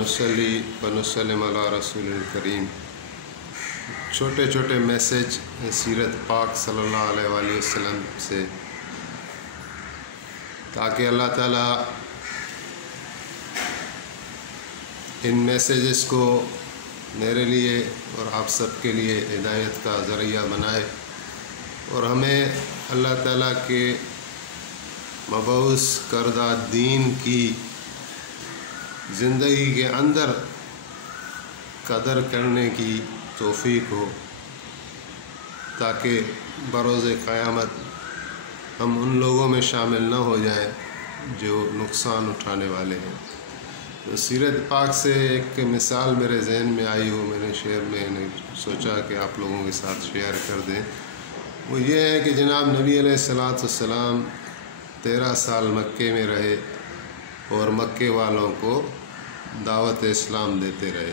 ونصلی ونسلم علی رسول الکریم۔ چھوٹے چھوٹے میسیج سیرت پاک صلی اللہ علیہ وآلہ وسلم سے، تاکہ اللہ تعالیٰ ان میسیجز کو میرے لیے اور آپ سب کے لیے ہدایت کا ذریعہ بنائے، اور ہمیں اللہ تعالیٰ کے مبعوث کردہ دین کی زندگی کے اندر قدر کرنے کی توفیق ہو، تاکہ بروز قیامت ہم ان لوگوں میں شامل نہ ہو جائیں جو نقصان اٹھانے والے ہیں۔ تو سیرت پاک سے ایک مثال میرے ذہن میں آئی ہو، میں نے سوچا کہ آپ لوگوں کے ساتھ شیئر کر دیں۔ وہ یہ ہے کہ جناب نبی علیہ السلام 13 سال مکے میں رہے اور مکے والوں کو دعوت اسلام دیتے رہے۔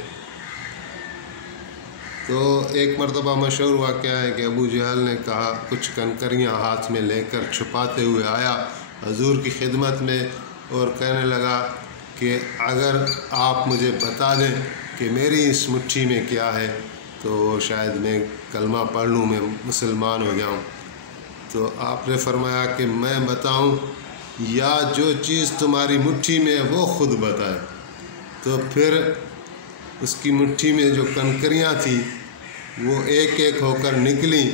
تو ایک مرتبہ مشہور واقعہ ہے کہ ابو جہل نے کہا، کچھ کنکریاں ہاتھ میں لے کر چھپاتے ہوئے آیا حضور کی خدمت میں اور کہنے لگا کہ اگر آپ مجھے بتا دیں کہ میری اس مٹھی میں کیا ہے تو شاید میں کلمہ پڑھ لوں، میں مسلمان ہو جاؤں۔ تو آپ نے فرمایا کہ میں بتاؤں یا جو چیز تمہاری مٹھی میں ہے وہ خود بتائے۔ تو پھر اس کی مٹھی میں جو کنکریاں تھیں وہ ایک ایک ہو کر نکلیں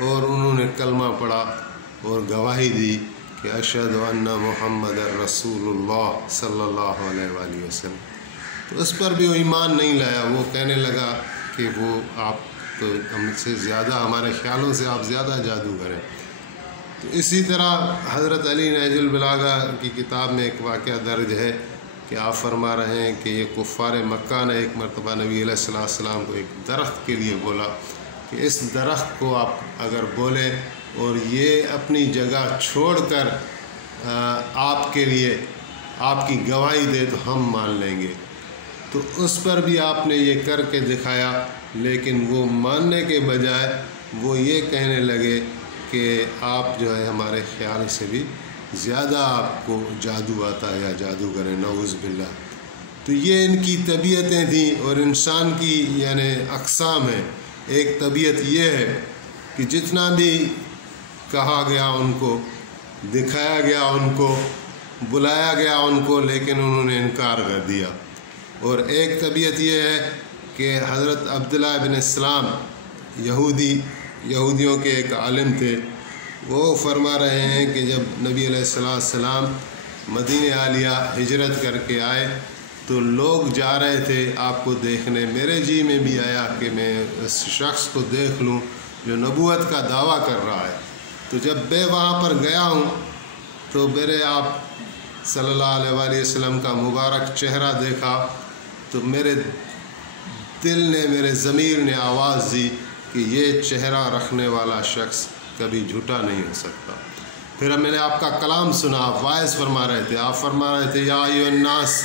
اور انہوں نے کلمہ پڑھا اور گواہی دی کہ اشہد ان محمد رسول اللہ صلی اللہ علیہ وآلہ وسلم۔ تو اس پر بھی وہ ایمان نہیں لایا، وہ کہنے لگا کہ وہ آپ تو ہم سے زیادہ، ہمارے خیالوں سے آپ زیادہ جادوگر ہیں۔ تو اسی طرح حضرت علی نہج البلاغہ کی کتاب میں ایک واقعہ درج ہے کہ آپ فرما رہے ہیں کہ یہ کفار مکہ نے ایک مرتبہ نبی علیہ السلام کو ایک درخت کے لیے بولا کہ اس درخت کو آپ اگر بولیں اور یہ اپنی جگہ چھوڑ کر آپ کے لیے آپ کی گواہی دے تو ہم مان لیں گے۔ تو اس پر بھی آپ نے یہ کر کے دکھایا، لیکن وہ ماننے کے بجائے وہ یہ کہنے لگے کہ آپ جو ہے ہمارے خیال سے بھی زیادہ آپ کو جادو آتا ہے یا جادوگر ہیں، نعوذ باللہ۔ تو یہ ان کی طبیعتیں تھیں، اور انسان کی یعنی اقسام ہیں۔ ایک طبیعت یہ ہے کہ جتنا بھی کہا گیا ان کو، دکھایا گیا ان کو، بلایا گیا ان کو، لیکن انہوں نے انکار کر دیا۔ اور ایک طبیعت یہ ہے کہ حضرت عبداللہ بن اسلام یہودیوں کے ایک عالم تھے، وہ فرما رہے ہیں کہ جب نبی علیہ السلام مدینہ عالیہ ہجرت کر کے آئے تو لوگ جا رہے تھے آپ کو دیکھنے، میرے جی میں بھی آیا کہ میں اس شخص کو دیکھ لوں جو نبوت کا دعویٰ کر رہا ہے۔ تو جب میں وہاں پر گیا ہوں تو میرے آپ صلی اللہ علیہ وآلہ وسلم کا مبارک چہرہ دیکھا تو میرے دل نے، میرے ضمیر نے آواز دی کہ یہ چہرہ رکھنے والا شخص کبھی جھوٹا نہیں ہو سکتا۔ پھر میں نے آپ کا کلام سنا، آپ واعظ فرما رہے تھے، آپ فرما رہے تھے یا ایھا الناس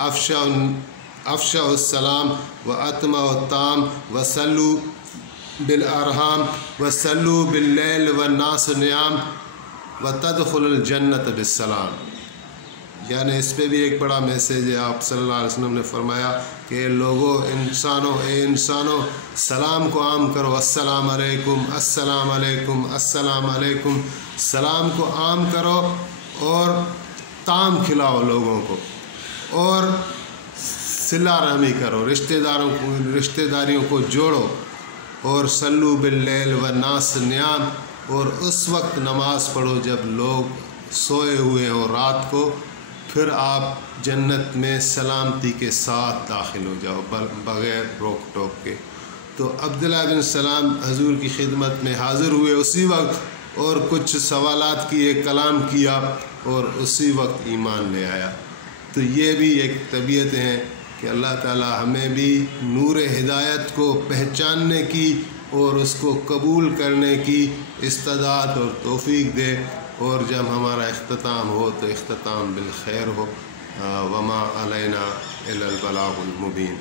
افشوا السلام واتموا الطعام وصلوا بالارحام وصلوا باللیل والناس نیام وتدخلوا الجنۃ بالسلام۔ یعنی اس پہ بھی ایک بڑا میسیج ہے۔ آپ صلی اللہ علیہ وسلم نے فرمایا کہ لوگوں، انسانوں سلام کو عام کرو، السلام علیکم السلام علیکم السلام علیکم، سلام کو عام کرو اور طعام کھلاؤ لوگوں کو، اور صلہ رحمی کرو، رشتہ داریوں کو جوڑو، اور صلو باللیل والناس نیام، اور اس وقت نماز پڑھو جب لوگ سوئے ہوئے ہوں رات کو، پھر آپ جنت میں سلامتی کے ساتھ داخل ہو جاؤ بغیر روک ٹوک کے۔ تو عبداللہ بن سلام حضور کی خدمت میں حاضر ہوئے اسی وقت، اور کچھ سوالات کیے، کلام کیا، اور اسی وقت ایمان لے آیا۔ تو یہ بھی ایک طبیعت ہے کہ اللہ تعالی ہمیں بھی نور ہدایت کو پہچاننے کی اور اس کو قبول کرنے کی استعداد اور توفیق دے، اور جب ہمارا اختتام ہو تو اختتام بالخیر ہو۔ وما علینا الا البلاغ المبین۔